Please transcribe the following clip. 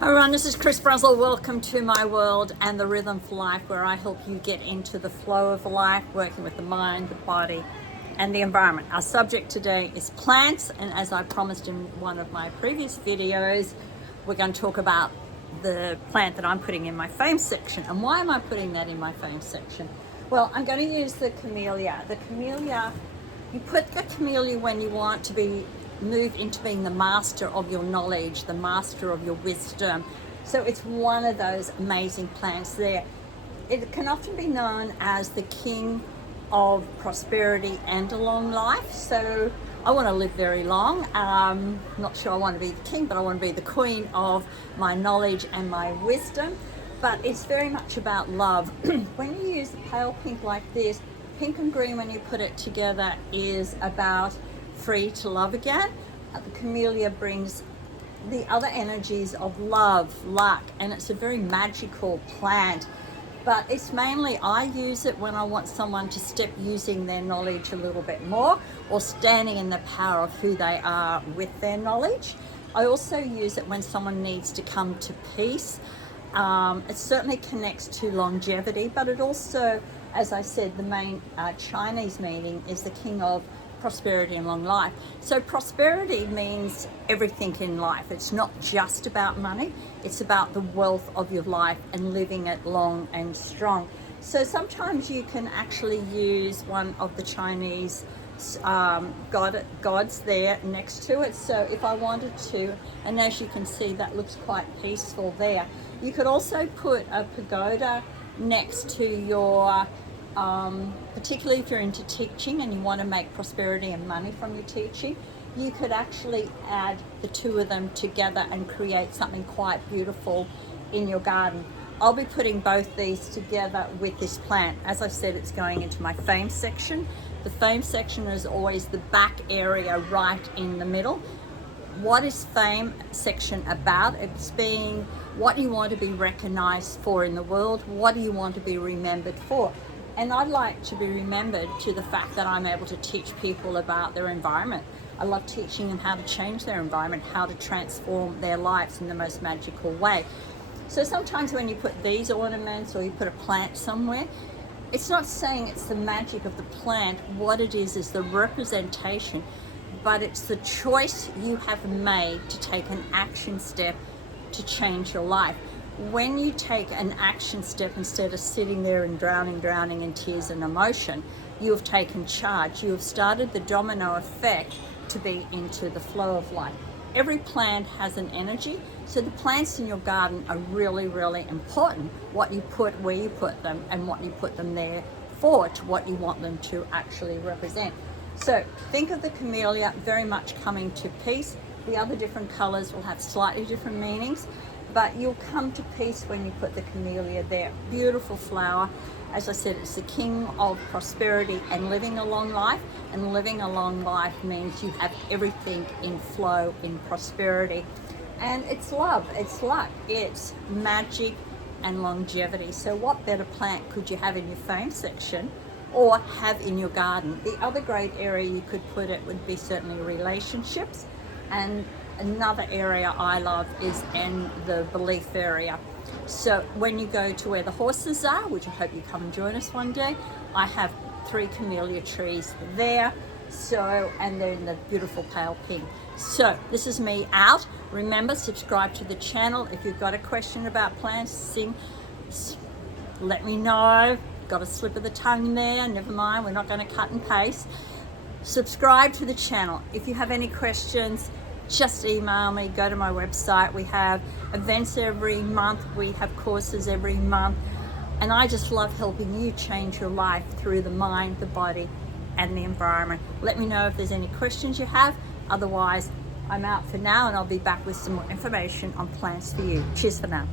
Hi everyone, this is Brazel. Welcome to my world and the rhythm for life, where I help you get into the flow of life, working with the mind, the body, and the environment. Our subject today is plants, and as I promised in one of my previous videos, we're going to talk about the plant that I'm putting in my Feng section. And why am I putting that in my Feng section? Well, I'm going to use the camellia. The camellia, you put the camellia when you want to be move into being the master of your knowledge, the master of your wisdom. So it's one of those amazing plants there. It can often be known as the king of prosperity and a long life. So I want to live very long. Not sure I want to be the king, but I want to be the queen of my knowledge and my wisdom. But it's very much about love. When you use the pale pink like this, pink and green when you put it together is about free to love again. The camellia brings the other energies of love, luck, and it's a very magical plant. But it's mainly, I use it when I want someone to step using their knowledge a little bit more, or standing in the power of who they are with their knowledge. I also use it when someone needs to come to peace. It certainly connects to longevity, but it also, as I said, the main Chinese meaning is the king of prosperity and long life. So prosperity means everything in life. It's not just about money, it's about the wealth of your life and living it long and strong. So sometimes you can actually use one of the Chinese gods there next to it. So if I wanted to, and as you can see, that looks quite peaceful there. You could also put a pagoda next to your particularly if you're into teaching and you want to make prosperity and money from your teaching, you could actually add the two of them together and create something quite beautiful in your garden. I'll be putting both these together with this plant. As I said, it's going into my Feng section. The Feng section is always the back area right in the middle. What is Feng section about? It's being what you want to be recognized for in the world. What do you want to be remembered for? And I'd like to be remembered to the fact that I'm able to teach people about their environment. I love teaching them how to change their environment, how to transform their lives in the most magical way. So sometimes when you put these ornaments or you put a plant somewhere, it's not saying it's the magic of the plant. What it is the representation, but it's the choice you have made to take an action step to change your life. When you take an action step, instead of sitting there and drowning in tears and emotion, you have taken charge. You have started the domino effect to be into the flow of life. Every plant has an energy, so the plants in your garden are really, really important. What you put, where you put them, and what you put them there for, to what you want them to actually represent. So think of the camellia very much coming to peace. The other different colors will have slightly different meanings, but you'll come to peace when you put the camellia there. Beautiful flower. As I said, it's the king of prosperity and living a long life. And living a long life means you have everything in flow, in prosperity. And it's love, it's luck, it's magic and longevity. So what better plant could you have in your Feng section or have in your garden? The other great area you could put it would be certainly relationships. And another area I love is in the belief area. So when you go to where the horses are, which I hope you come and join us one day, I have 3 camellia trees there. So, and they're in the beautiful pale pink. So this is me out. Remember, subscribe to the channel. If you've got a question about plants, let me know. Got a slip of the tongue there, never mind, we're not going to cut and paste. Subscribe to the channel. If you have any questions, just email me, go to my website. We have events every month, we have courses every month, and I just love helping you change your life through the mind, the body, and the environment. Let me know if there's any questions you have. Otherwise, I'm out for now, and I'll be back with some more information on plants for you. Cheers for now.